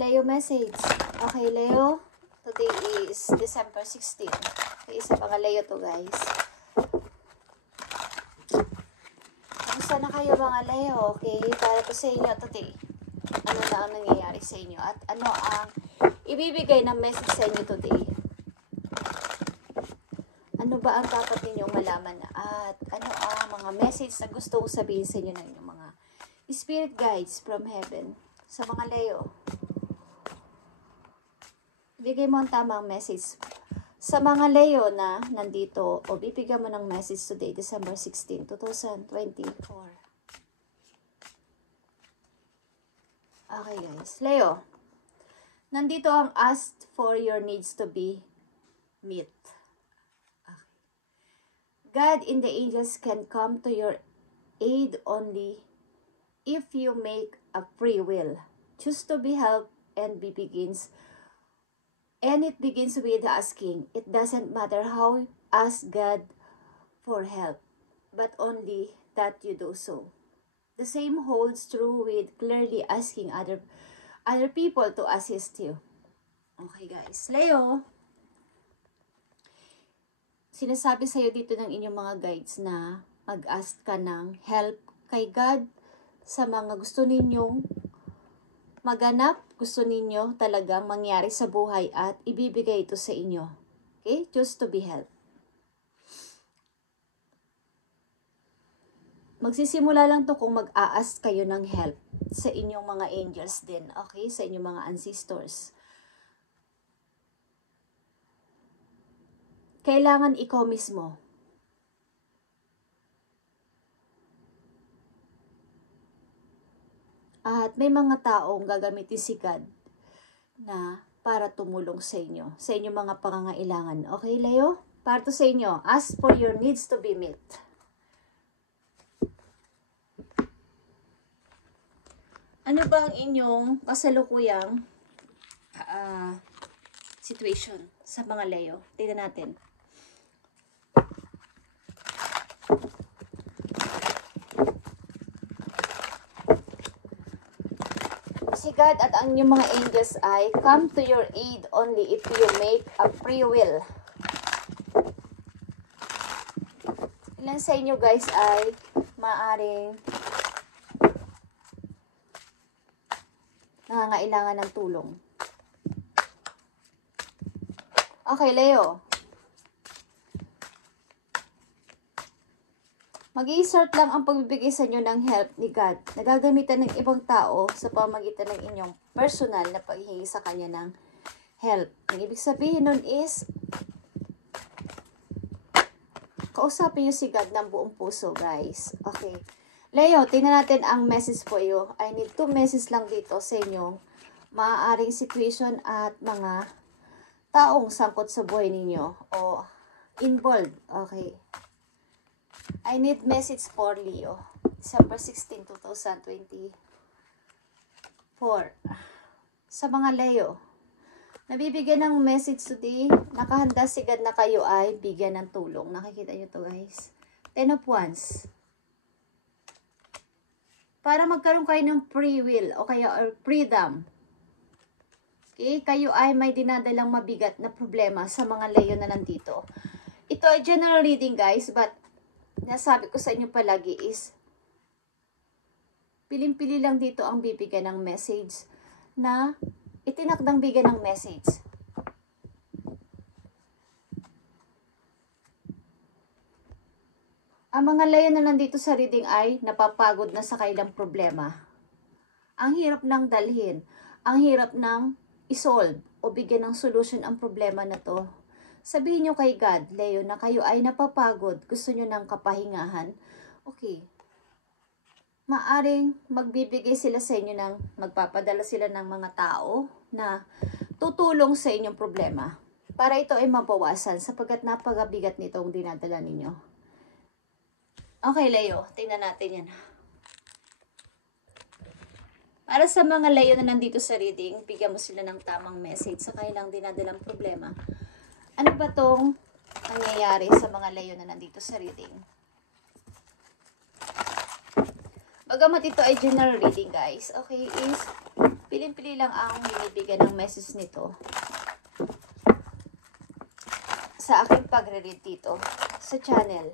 Leo message. Okay, Leo. Today is December 16. Okay, sa mga Leo to, guys. Kamusta na kayo mga Leo? Okay, para to sa inyo today. Ano na ang nangyayari sa inyo? At ano ang ibibigay ng message sa inyo today? Ano ba ang dapat ninyong malaman? At ano ang mga message na gusto kong sabihin sa inyo ng inyong mga spirit guides from heaven? Sa mga Leo, bigay mo ang tamang message. Sa mga Leo na nandito, o bibigyan mo ng message today, December 16, 2024. Okay guys, Leo, nandito ang asked for your needs to be met. Okay. God and the angels can come to your aid only if you make a free will. Choose to be helped and it begins with asking. It doesn't matter how ask God for help, but only that you do so. The same holds true with clearly asking other people to assist you. Okay guys, Leo, sinasabi sa iyo dito ng inyong mga guides na mag-ask ka ng help kay God sa mga gusto ninyong maganap, gusto ninyo talagang mangyari sa buhay at ibibigay ito sa inyo. Okay? Choose to be helped. Magsisimula lang to kung mag-a-ask kayo ng help sa inyong mga angels din. Okay? Sa inyong mga ancestors. Kailangan ikaw mismo. At may mga taong gagamitin si God na para tumulong sa inyo, sa inyong mga pangangailangan. Okay, Leo? Para to sa inyo, ask for your needs to be met. Ano ba ang inyong kasalukuyang situation sa mga Leo? Tingnan natin. Si God at ang inyong mga angels ay come to your aid only if you make a free will. Ilan sa inyo guys ay maaring nangangailangan ng tulong? Okay, Leo. Mag-i-insert lang ang pagbibigay sa inyo ng help ni God. Nagagamitan ng ibang tao sa pamamagitan ng inyong personal na paghingi sa kanya ng help. Ang ibig sabihin nun is, kausapin nyo si God ng buong puso, guys. Okay. Leo, tingnan natin ang message po iyo. I need 2 messages lang dito sa inyong maaaring situation at mga taong sangkot sa buhay ninyo o involved. Okay. I need message for Leo. December 16, 2024. Sa mga Leo, nabibigyan ng message today, nakahanda si God na kayo ay bigyan ng tulong. Nakikita nyo to guys. 10 of Wands. Para magkaroon kayo ng free will o kaya or freedom. Okay? Kayo ay may dinadalang mabigat na problema sa mga Leo na nandito. Ito ay general reading guys, but nasabi ko sa inyo palagi is piling-pili lang dito ang bibigyan ng message na itinakdang bigyan ng message. Ang mga Leo na nandito sa reading ay napapagod na sa kailang problema. Ang hirap ng dalhin, ang hirap ng isolve o bigyan ng solution ang problema na to. Sabihin nyo kay God, Leo, na kayo ay napapagod, gusto nyo ng kapahingahan. Okay. Maaring magbibigay sila sa inyo ng, magpapadala sila ng mga tao na tutulong sa inyong problema. Para ito ay mabawasan sapagkat napakabigat nitong dinadala ninyo. Okay, Leo, tingnan natin yan. Para sa mga Leo na nandito sa reading, bigyan mo sila ng tamang message sa kanilang dinadalang problema. Ano ba tong nangyayari sa mga Leo na nandito sa reading? Bagamat ito ay general reading guys, okay, is Piling-pili lang ang binibigyan ng message nito sa aking pagre-read dito sa channel.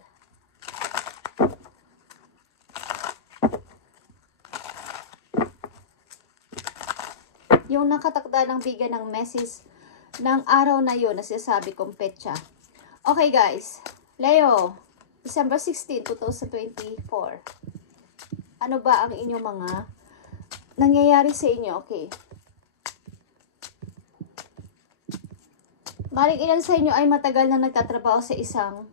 Yung nakatakda ng bigyan ng message ng araw na yun na sinasabi kong petsa. Okay guys, Leo, December 16, 2024. Ano ba ang inyong mga nangyayari sa inyo? Okay. Maring ilan sa inyo ay matagal na nagtatrabaho sa isang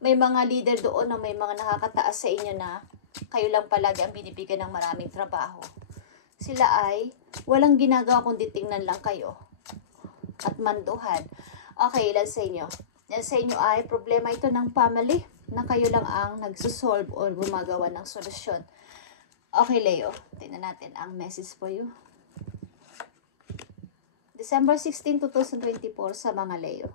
may mga leader doon na may mga nakakataas sa inyo na kayo lang palagi ang binibigyan ng maraming trabaho. Sila ay walang ginagawa kundi tingnan lang kayo at manduhan. Okay, ilan sa inyo? Yan sa inyo ay problema ito ng family na kayo lang ang nagsusolve o gumagawa ng solusyon. Okay, Leo. Tingnan natin ang message for you. December 16, 2024 sa mga Leo.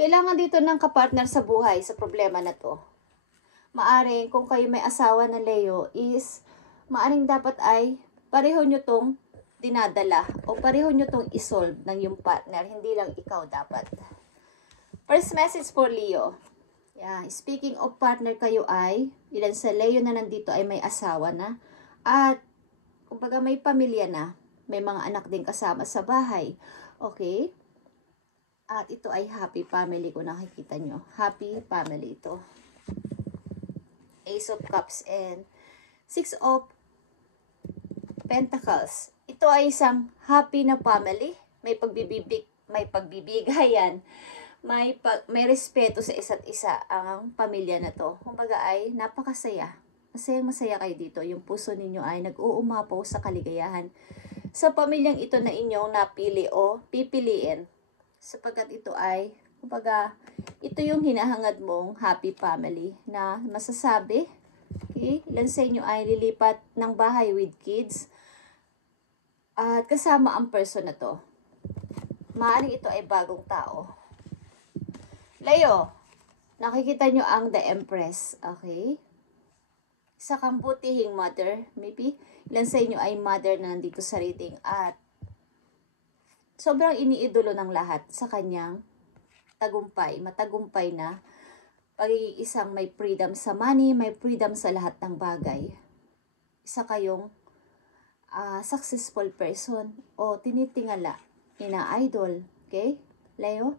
Kailangan dito ng kapartner sa buhay sa problema na to. Maaring kung kayo may asawa na Leo is maaring dapat ay pareho nyo tong dinadala o pareho nyo tong isolve ng yung partner. Hindi lang ikaw dapat. First message for Leo. Yeah, speaking of partner, kayo ay, ilan sa Leo na nandito ay may asawa na at kumbaga may pamilya na, may mga anak din kasama sa bahay. Okay? At ito ay happy family kung nakikita nyo. Happy family ito. Ace of Cups and Six of Pentacles. Ito ay isang happy na family. May pagbibigayan. May respeto sa isa't isa ang pamilya na to. Kumbaga ay napakasaya. Masaya kayo dito. Yung puso ninyo ay nag-uumapaw sa kaligayahan sa pamilyang ito na inyong napili o pipiliin. Sapagkat ito ay, kumbaga, ito yung hinahangad mong happy family na masasabi. Okay? Ilan sa inyo ay lilipat ng bahay with kids at kasama ang person na to. Maaaring ito ay bagong tao. Leo, nakikita nyo ang The Empress, okay? Isa kang butihing mother, maybe. Ilan sa inyo ay mother na nandito sa reading at sobrang iniidolo ng lahat sa kanyang tagumpay, matagumpay na pagiging isang may freedom sa money, may freedom sa lahat ng bagay. Isa kayong successful person o tinitingala, ina-idol, okay? Leo?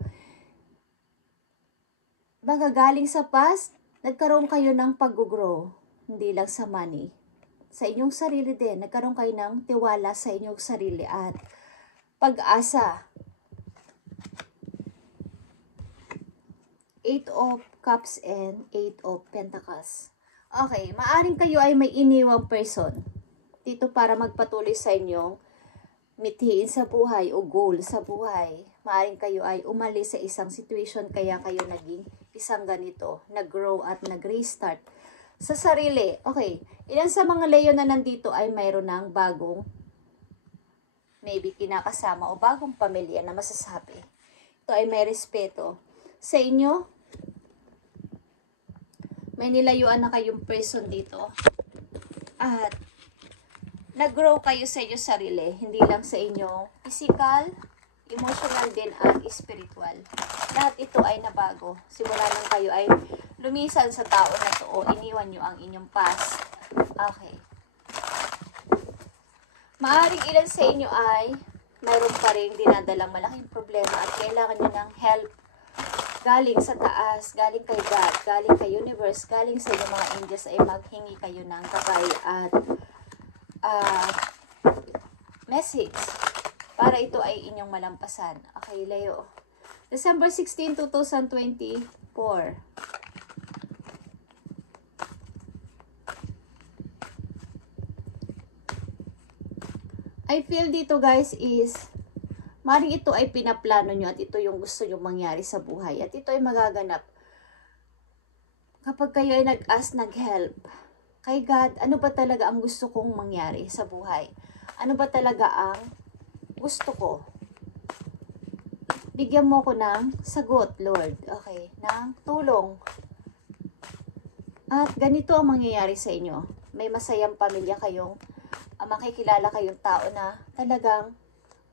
Baga galing sa past, nagkaroon kayo ng pag-grow, hindi lang sa money. Sa inyong sarili din, nagkaroon kayo ng tiwala sa inyong sarili at pag-asa. 8 of Cups and 8 of Pentacles. Okay, maaring kayo ay may iniwang person dito para magpatuloy sa inyong mithiin sa buhay o goal sa buhay. Maaring kayo ay umalis sa isang situation kaya kayo naging isang ganito, nag-grow at nag-restart sa sarili. Okay, ilan sa mga Leo na nandito ay mayroon ng bagong maybe kinakasama o bagong pamilya na masasabi. Ito ay may respeto sa inyo. May nilayuan na kayong person dito. At nag-grow kayo sa inyong sarili. Hindi lang sa inyong physical, emotional din at spiritual. Lahat ito ay nabago. Simula nang kayo ay lumisan sa tao na to o iniwan nyo ang inyong past. Okay. Maaring ilan sa inyo ay mayroon pa rin dinadalang malaking problema at kailangan nyo ng help galing sa taas, galing kay God, galing kay universe, galing sa inyong mga angels ay maghingi kayo ng gabay at message para ito ay inyong malampasan. Okay, Leo. December 16, 2024. I feel dito guys is maring ito ay pinaplano nyo at ito yung gusto nyo mangyari sa buhay at ito ay magaganap kapag kayo ay nag-ask, nag-help kay God, ano ba talaga ang gusto kong mangyari sa buhay? Ano ba talaga ang gusto ko? Bigyan mo ko ng sagot, Lord. Okay, ng tulong. At ganito ang mangyayari sa inyo. May masayang pamilya kayong, makikilala kayong tao na talagang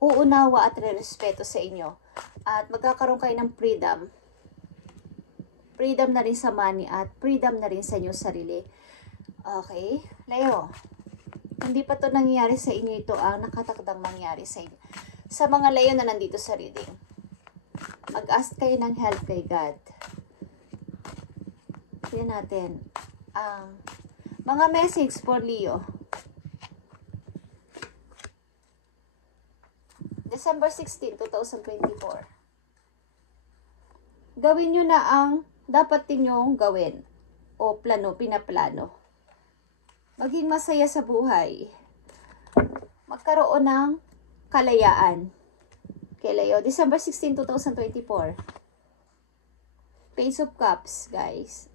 uunawa at respeto sa inyo. At magkakaroon kayo ng freedom. Freedom na rin sa money at freedom na rin sa inyong sarili. Okay, Leo. Hindi pa to nangyayari sa inyo, ito ang nakatakdang mangyari sa inyo. Sa mga Leo na nandito sa reading, mag-ask kayo ng help kay God. Tignan natin ang mga message for Leo. December 16, 2024. Gawin nyo na ang dapat ninyong gawin o pinaplano. Maging masaya sa buhay. Magkaroon ng kalayaan. Kay Leo, December 16, 2024. Page of Cups, guys.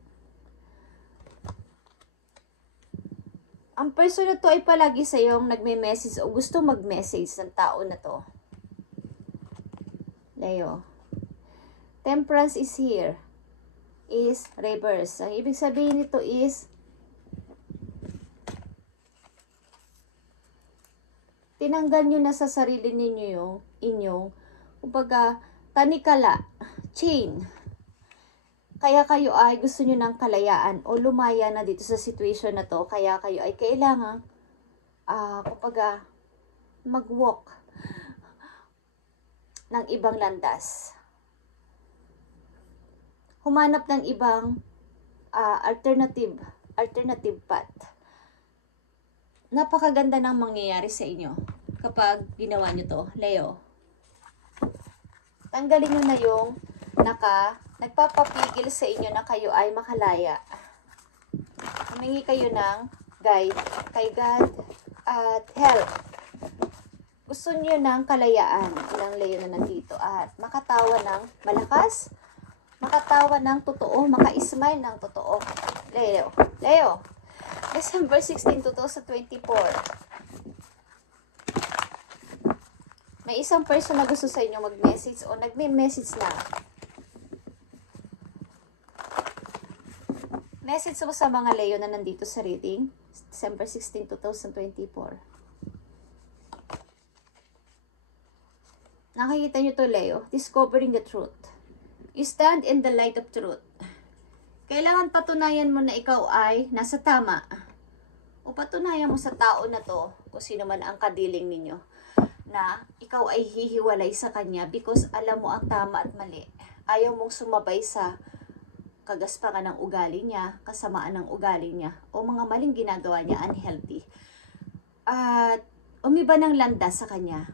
Ang person na to ay palagi sa iyong nagme-message o gusto mag-message ng tao na to. Leo. Temperance is here. Is reverse. Ang ibig sabihin nito is tinanggal nyo na sa sarili ninyo yung inyong kumbaga tanikala, chain. Kaya kayo ay gusto nyo ng kalayaan o lumaya na dito sa situation na to. Kaya kayo ay kailangan kumbaga mag-walk ng ibang landas. Humanap ng ibang alternative path. Napakaganda ng mangyayari sa inyo kapag ginawa nyo to, Leo. Tanggalin nyo na yung nagpapapigil sa inyo na kayo ay makalaya. Humingi kayo ng guide kay God at help. Gusto nyo ng kalayaan ng Leo na nandito at makatawa ng malakas, makatawa ng totoo, maka-smile ng totoo. Leo, December 16, 2024. May isang person na gusto sa inyo mag-message o nagme-message na. Message mo sa mga Leo na nandito sa reading, December 16, 2024. Nakikita nyo to, Leo, discovering the truth. You stand in the light of truth. Kailangan patunayan mo na ikaw ay nasa tama. O patunayan mo sa tao na to, kung sino man ang kadiling ninyo, na ikaw ay hihiwalay sa kanya because alam mo ang tama at mali. Ayaw mong sumabay sa kagaspangan ng ugali niya, kasamaan ng ugali niya, o mga maling ginagawa niya, unhealthy. At umiba ng landas sa kanya.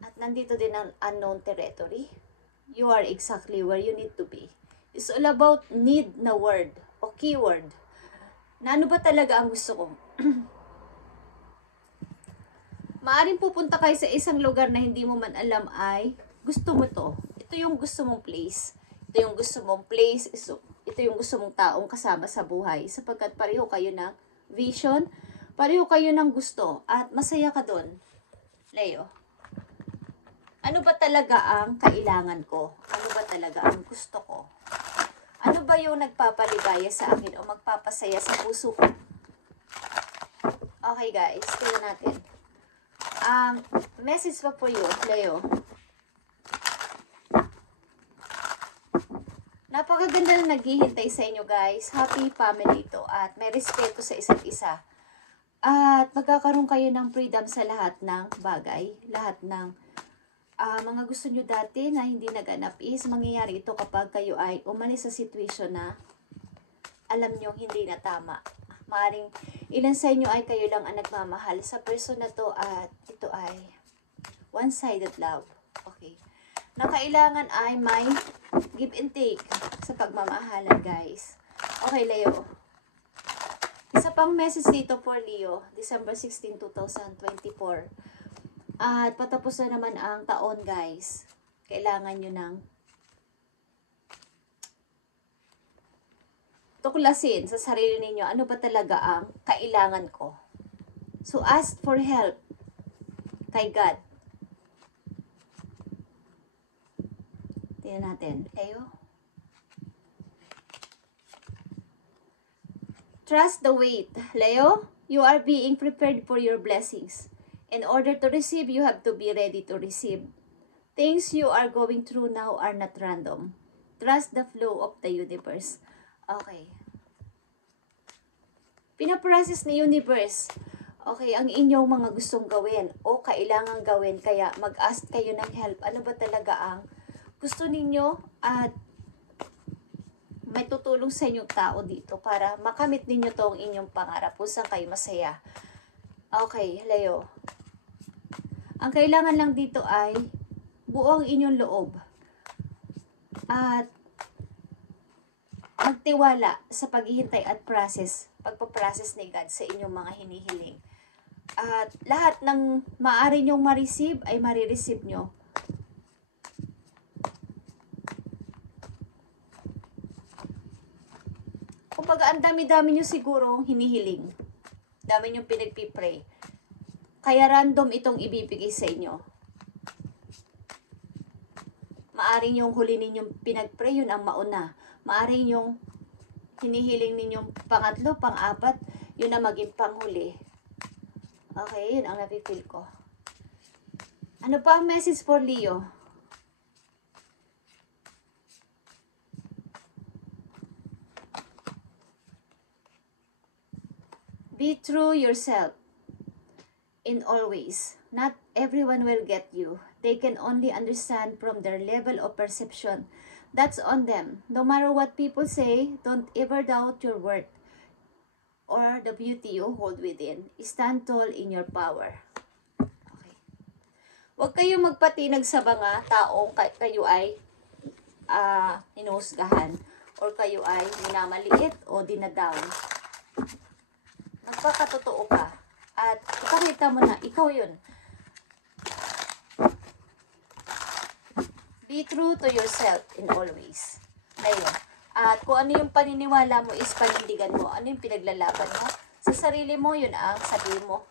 At nandito din ang unknown territory. You are exactly where you need to be. It's all about need na word o keyword. Na ano ba talaga ang gusto ko? Maaring pupunta kayo sa isang lugar na hindi mo man alam ay gusto mo to. Ito yung gusto mong place. Ito yung gusto mong place. Ito yung gusto mong taong kasama sa buhay. Sapagkat pareho kayo ng vision, pareho kayo ng gusto, at masaya ka doon. Leo. Ano ba talaga ang kailangan ko? Ano ba talaga ang gusto ko? Ano ba yung nagpapaligaya sa akin o magpapasaya sa puso ko? Okay guys, tingnan natin. Message pa for you, Leo. Napakaganda na naghihintay sa inyo guys. Happy family ito at may respeto sa isa't isa. At magkakaroon kayo ng freedom sa lahat ng bagay. Lahat ng mga gusto nyo dati na hindi naganap is mangyayari ito kapag kayo ay umalis sa situation na alam nyo hindi na tama. Maaring ilan sa inyo ay kayo lang ang nagmamahal sa person na to at ito ay one-sided love. Okay. Na kailangan ay may give and take sa pagmamahalan guys. Okay Leo. Isa pang message dito for Leo, December 16, 2024. At patapos na naman ang taon guys. Kailangan nyo ng tuklasin sa sarili ninyo ano ba talaga ang kailangan ko. So ask for help kay God. Tingnan natin. Leo. Trust the wait. Leo, you are being prepared for your blessings. In order to receive, you have to be ready to receive. Things you are going through now are not random. Trust the flow of the universe. Okay. Pinaprocess ni universe. Okay, ang inyong mga gustong gawin o kailangang gawin. Kaya mag-ask kayo ng help. Ano ba talaga ang gusto ninyo at may tutulong sa inyong tao dito para makamit ninyo tong inyong pangarap kung saan kayo masaya. Okay, Leo. Ang kailangan lang dito ay buo ang inyong loob at magtiwala sa paghihintay at pagpaprocess ni God sa inyong mga hinihiling. At lahat ng maaari nyong ma-receive ay marireceive nyo. Kumbaga, ang dami-dami nyo sigurong hinihiling. Dami nyo pinagpipray. Kaya random itong ibibigay sa inyo. Maaring yung huli ninyong pinagpray, yun ang mauna. Maaring yung hinihiling ninyong pangatlo, pang-apat, yun ang maging panghuli. Okay, yun ang napipil ko. Ano pa ang message for Leo? Be true yourself in all ways. Not everyone will get you. They can only understand from their level of perception. That's on them. No matter what people say, don't ever doubt your worth or the beauty you hold within. Stand tall in your power. Okay. Huwag kayong magpatinag sa mga taong kayo ay hinuhusgahan or kayo ay minamaliit o dinadown. Magpakatotoo ka at ipakita mo na ikaw yun. Be true to yourself in all ways. Ayun. At kung ano yung paniniwala mo is panindigan mo. Ano yung pinaglalaban mo? Sa sarili mo, yun ang sabihin mo.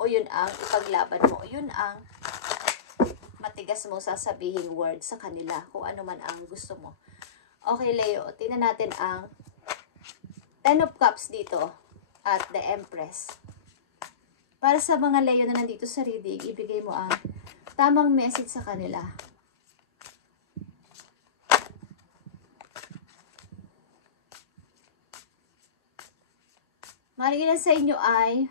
O yun ang ipaglaban mo. Yun ang matigas mo sasabihin word sa kanila. Kung ano man ang gusto mo. Okay, Leo. Tingnan natin ang 10 of Cups dito. At the Empress. Para sa mga Leo na nandito sa reading, ibigay mo ang tamang message sa kanila. Maraming sa inyo ay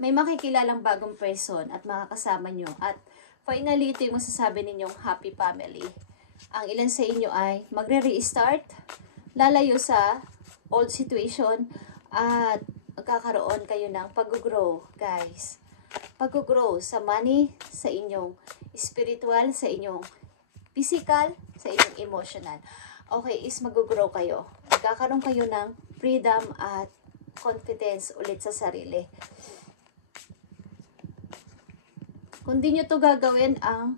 may makikilalang bagong person at makakasama nyo. At finally, ito yung masasabi ninyong happy family. Ang ilan sa inyo ay magre-restart, lalayo sa old situation, at magkakaroon kayo ng pag-grow, guys. Pag-grow sa money, sa inyong spiritual, sa inyong physical, sa inyong emotional. Okay, is mag-grow kayo. Magkakaroon kayo ng freedom at confidence ulit sa sarili. Kung di nyo to gagawin ang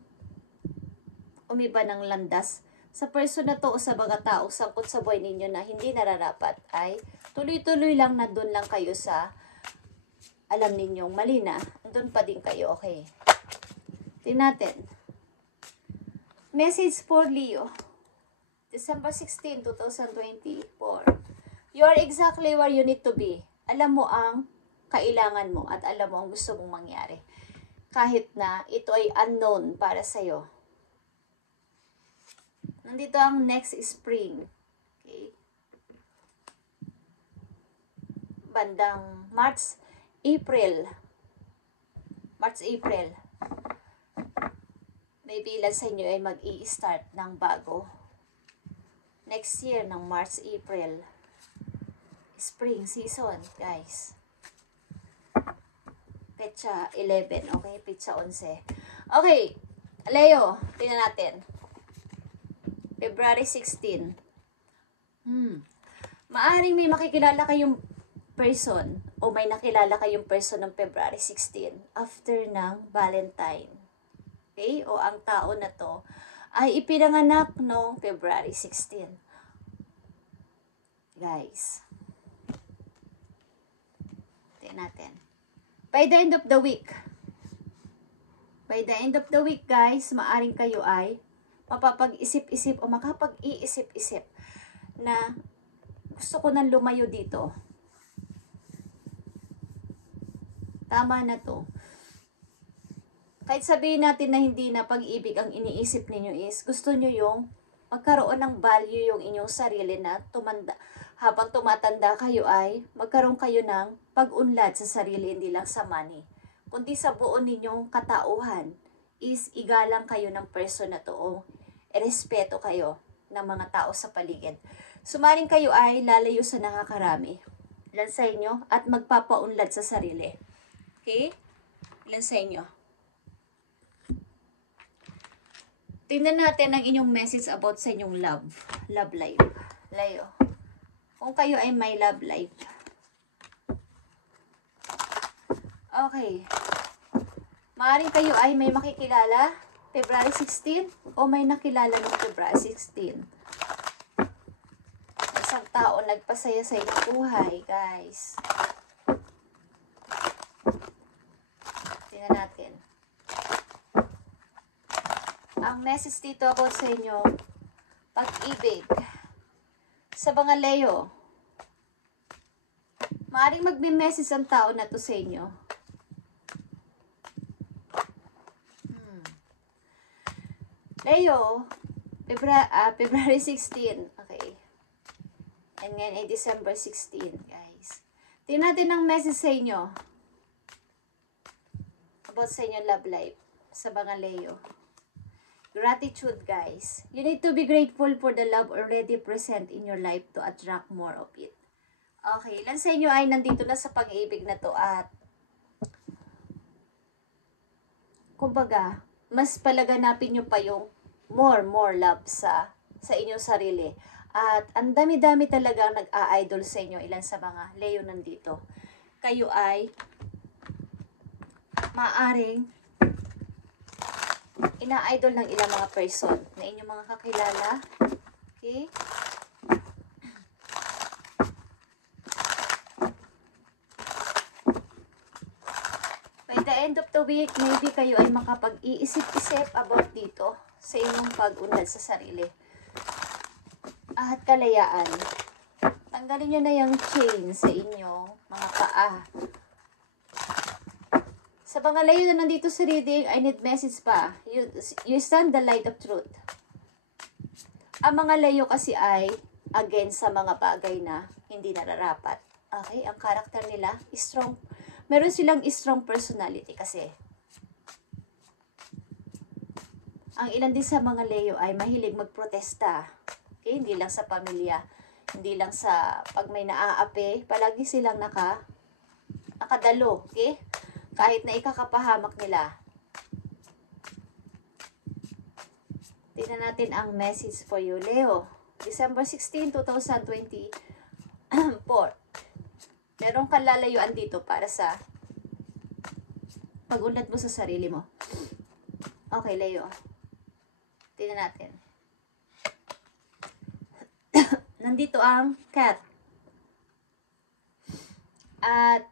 umiba ng landas, sa person na to o sa mga tao sangkot sa buhay ninyo na hindi nararapat ay tuloy-tuloy lang na doon lang kayo sa alam ninyong mali na. Doon pa din kayo, okay? Tingnan natin. Message for Leo. December 16, 2024. You are exactly where you need to be. Alam mo ang kailangan mo at alam mo ang gusto mong mangyari. Kahit na ito ay unknown para sa'yo. Nandito ang next spring. Okay. Bandang March, April. Maybe ilan sa inyo ay mag-i-start ng bago. Next year ng March, April. Spring season, guys. Petsa 11, okay? Petsa 11. Okay, Leo, tingnan natin. February 16. Maaring may makikilala kayong person o may nakilala kayong person ng February 16 after ng Valentine. Okay? O ang tao na to ay ipinanganak noong February 16. Guys. Tingnan natin. By the end of the week, guys, maaring kayo ay mapapag-isip-isip o makapag-iisip-isip na gusto ko nang lumayo dito. Tama na to. Kahit sabihin natin na hindi na pag-ibig ang iniisip ninyo is, gusto nyo yung magkaroon ng value yung inyong sarili na habang tumatanda kayo ay magkaroon kayo ng pag-unlad sa sarili, hindi lang sa money. Kundi sa buo ninyong katauhan is igalang kayo ng person na to o irespeto kayo ng mga tao sa paligid. Sumaring kayo ay lalayo sa nakakarami. Ilan sa inyo at magpapaunlad sa sarili. Okay? Ilan sa inyo? Tingnan natin ang inyong message about sa inyong love life. Leo. Kung kayo ay may love life. Okay. Maaaring kayo ay may makikilala February 16 o may nakilala ng February 16. Isang tao nagpasaya sa inyong buhay, guys. Tingnan natin. Ang message dito about sa inyo, pag-ibig. Sa mga Leo, maaaring magme-message ang tao na to sa inyo. Leo, February 16. Okay. And ngayon ay December 16, guys. Tingnan natin ang message sa inyo about sa inyong love life. Sa mga Leo. Gratitude, guys. You need to be grateful for the love already present in your life to attract more of it. Okay, ilan sa inyo ay nandito na sa pag-ibig na to at kumbaga, mas palaganapin nyo pa yung more love sa inyong sarili. At ang dami-dami talaga nag-a-idol sa inyo. Ilan sa mga Leo nandito. Kayo ay maaring ina-idol ng ilang mga person na inyong mga kakilala. Okay? By the end of the week, maybe kayo ay makapag-iisip-isip about dito sa inyong pag-unlad sa sarili. At kalayaan. Tanggalin nyo na yung chain sa inyong mga paa. Sa mga Leo na nandito sa reading, I need message pa. You stand the light of truth. Ang mga Leo kasi ay against sa mga bagay na hindi nararapat. Okay? Ang karakter nila, strong. Meron silang strong personality kasi. Ang ilan din sa mga Leo ay mahilig magprotesta. Okay? Hindi lang sa pamilya. Hindi lang sa pag may naaapi. Palagi silang nakadalo. Okay? Kahit na ikakapahamak nila. Tingnan natin ang message for you, Leo. December 16, 2024. Merong kalalayuan dito para sa pag-unlad mo sa sarili mo. Okay, Leo. Tingnan natin. Nandito ang cat. At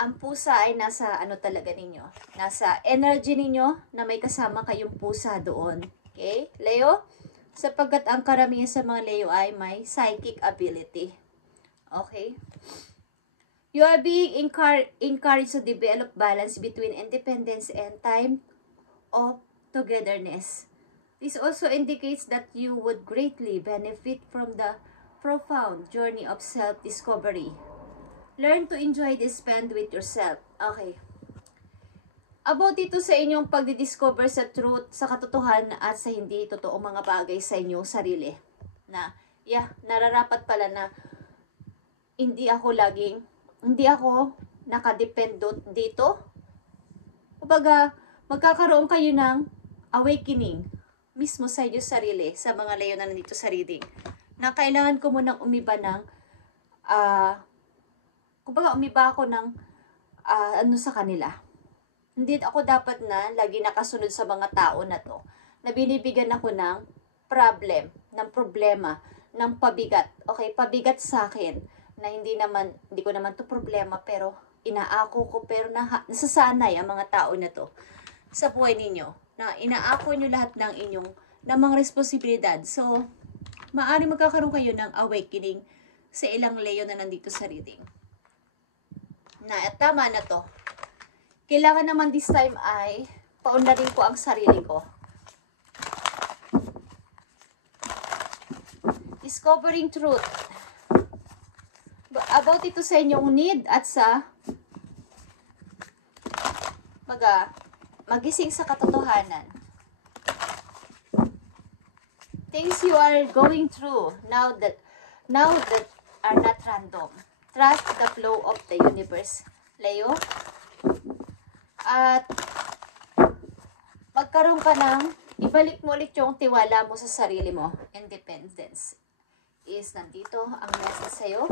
ang pusa ay nasa ano talaga ninyo. Nasa energy ninyo na may kasama kayong pusa doon. Okay? Leo? Sapagkat ang karamihan sa mga Leo ay may psychic ability. Okay? You are being encouraged to develop balance between independence and time of togetherness. This also indicates that you would greatly benefit from the profound journey of self-discovery. Learn to enjoy this spend with yourself. Okay. About dito sa inyong pagdidiscover sa truth, sa katotohanan at sa hindi totoong mga bagay sa inyong sarili. Na, nararapat pala na hindi ako nakadependent dito. Kumbaga, magkakaroon kayo ng awakening mismo sa inyong sarili, sa mga Leo na nandito sa reading. Na kailangan ko munang umiba ng umiba ako ng sa kanila. Hindi ako dapat na lagi nakasunod sa mga tao na to. Na binibigyan ako ng problema, ng pabigat. Okay, pabigat sa akin na hindi ko naman to problema pero inaako ko pero nasasanay ang mga tao na to sa buhay ninyo na inaako nyo lahat ng inyong namang responsibilidad. So, maaaring magkakaroon kayo ng awakening sa ilang Leo na nandito sa reading. Na, tama na to. Kailangan naman this time ay paundarin ko ang sarili ko. Discovering truth. About ito sa inyong need at sa magising sa katotohanan. Things you are going through now that are not random. Trust the flow of the universe, Leo. At magkaroon ka ng ibalik mo ulit yung tiwala mo sa sarili mo. Independence is nandito ang message sa'yo.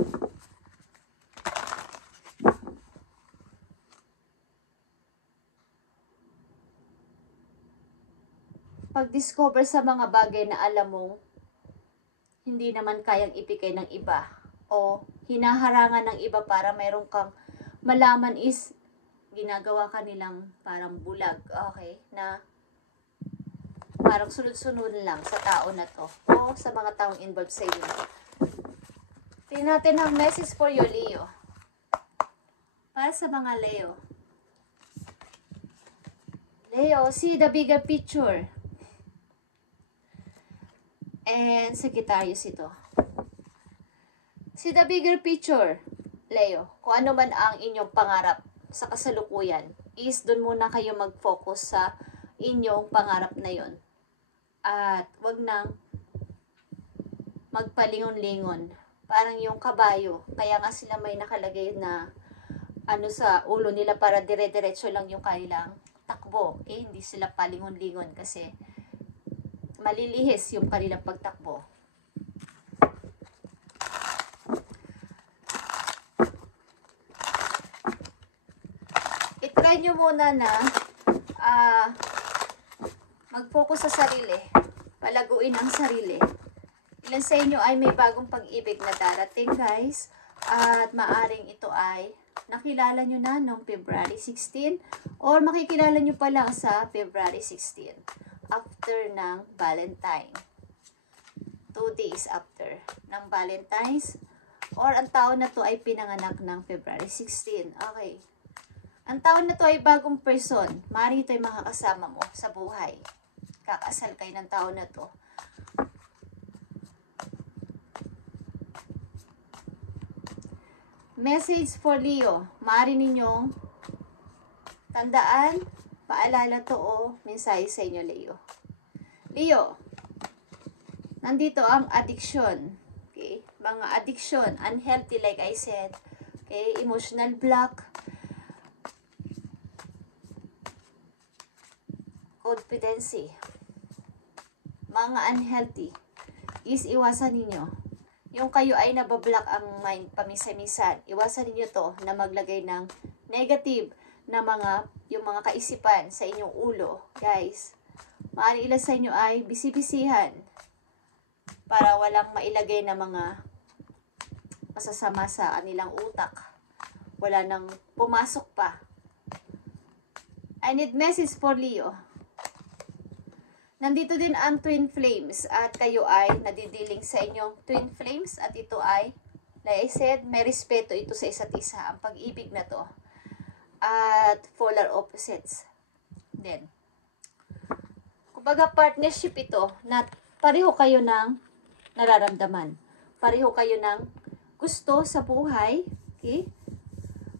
Pag-discover sa mga bagay na alam mong hindi naman kayang ibigay ng iba o hinaharangan ng iba para mayroon kang malaman is ginagawa ka nilang parang bulag, okay, na parang sunod-sunod lang sa tao na to o sa mga taong involved sa iyo. Tingnan natin ang message for you, Leo. Para sa mga Leo. Leo, see the bigger picture. And Sagittarius ito. See the bigger picture, Leo. Kung ano man ang inyong pangarap sa kasalukuyan, is doon muna kayo mag-focus sa inyong pangarap na yon. At wag nang magpalingon-lingon. Parang yung kabayo. Kaya nga sila may nakalagay na ano sa ulo nila para dire-diretso lang yung kanilang takbo. Okay? Hindi sila palingon-lingon kasi malilihis yung kanilang pagtakbo. I-try nyo muna na mag-focus sa sarili. Palaguin ang sarili. Ilan sa inyo ay may bagong pag-ibig na darating, guys. At maaring ito ay nakilala nyo na noong February 16 or makikilala nyo pa lang sa February 16. After ng Valentine. 2 days after ng Valentine's. Or ang taon na to ay pinanganak ng February 16. Okay. Ang taon na to ay bagong person. Maaaring ito ay makakasama mo sa buhay. Kakasal kayo ng taon na to. Message for Leo. Maaari ninyong tandaan, paalala to o mensahe sa inyo, Leo. Leo, nandito ang addiction. Okay? Mga addiction, unhealthy like I said. Okay? Emotional block. Codependency. Mga unhealthy is iwasan ninyo. Yung kayo ay nabablock ang mind pamisa-misan, iwasan ninyo to na maglagay ng negative na yung mga kaisipan sa inyong ulo. Guys, maaari ilan sa inyo ay bisibisihan para walang mailagay na mga masasama sa kanilang utak. Wala nang pumasok pa. I need message for Leo. Nandito din ang twin flames at kayo ay nadidiling sa inyong twin flames at ito ay, like I said, may respeto ito sa isa't isa. Ang pag-ibig na to. At polar opposites. Then, kumbaga partnership ito na pareho kayo ng nararamdaman. Pareho kayo ng gusto sa buhay. Okay?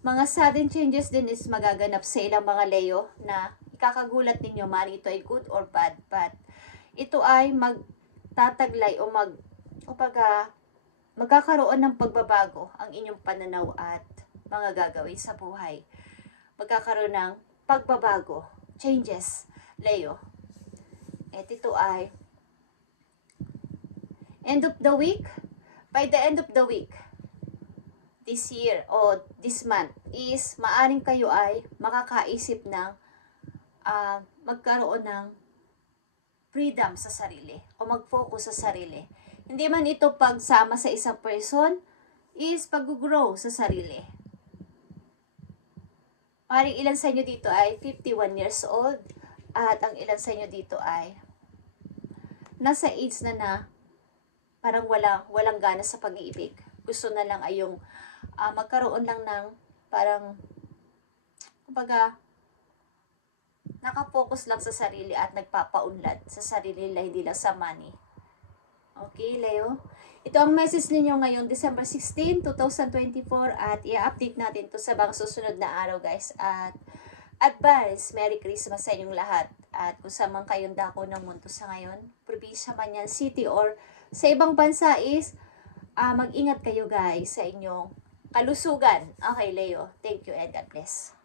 Mga sudden changes din is magaganap sa ilang mga Leo na ikakagulat ninyo, mali ito ay good or bad, but ito ay magtataglay o magkakaroon ng pagbabago ang inyong pananaw at mga gagawin sa buhay. Magkakaroon ng pagbabago, changes, Leo. At ito ay end of the week, by the end of the week, this year o this month is maaring kayo ay makakaisip ng magkaroon ng freedom sa sarili o mag-focus sa sarili. Hindi man ito pagsama sa isang person, is pag-grow sa sarili. Maring ilan sa inyo dito ay 51 years old At ang ilan sa inyo dito ay nasa age na parang walang gana sa pag-iibig. Gusto na lang ay yung magkaroon lang ng parang, kumbaga, nakafocus lang sa sarili at nagpapaunlad sa sarili nila, hindi lang sa money. Okay, Leo? Ito ang message ninyo ngayon, December 16, 2024, at i-update natin to sa mga susunod na araw, guys. At advance, Merry Christmas sa inyong lahat. At kung saan man kayong dako ng mundo sa ngayon, probinsya man yan, city, or sa ibang bansa is, mag-ingat kayo, guys, sa inyong kalusugan. Okay, Leo. Thank you and God bless.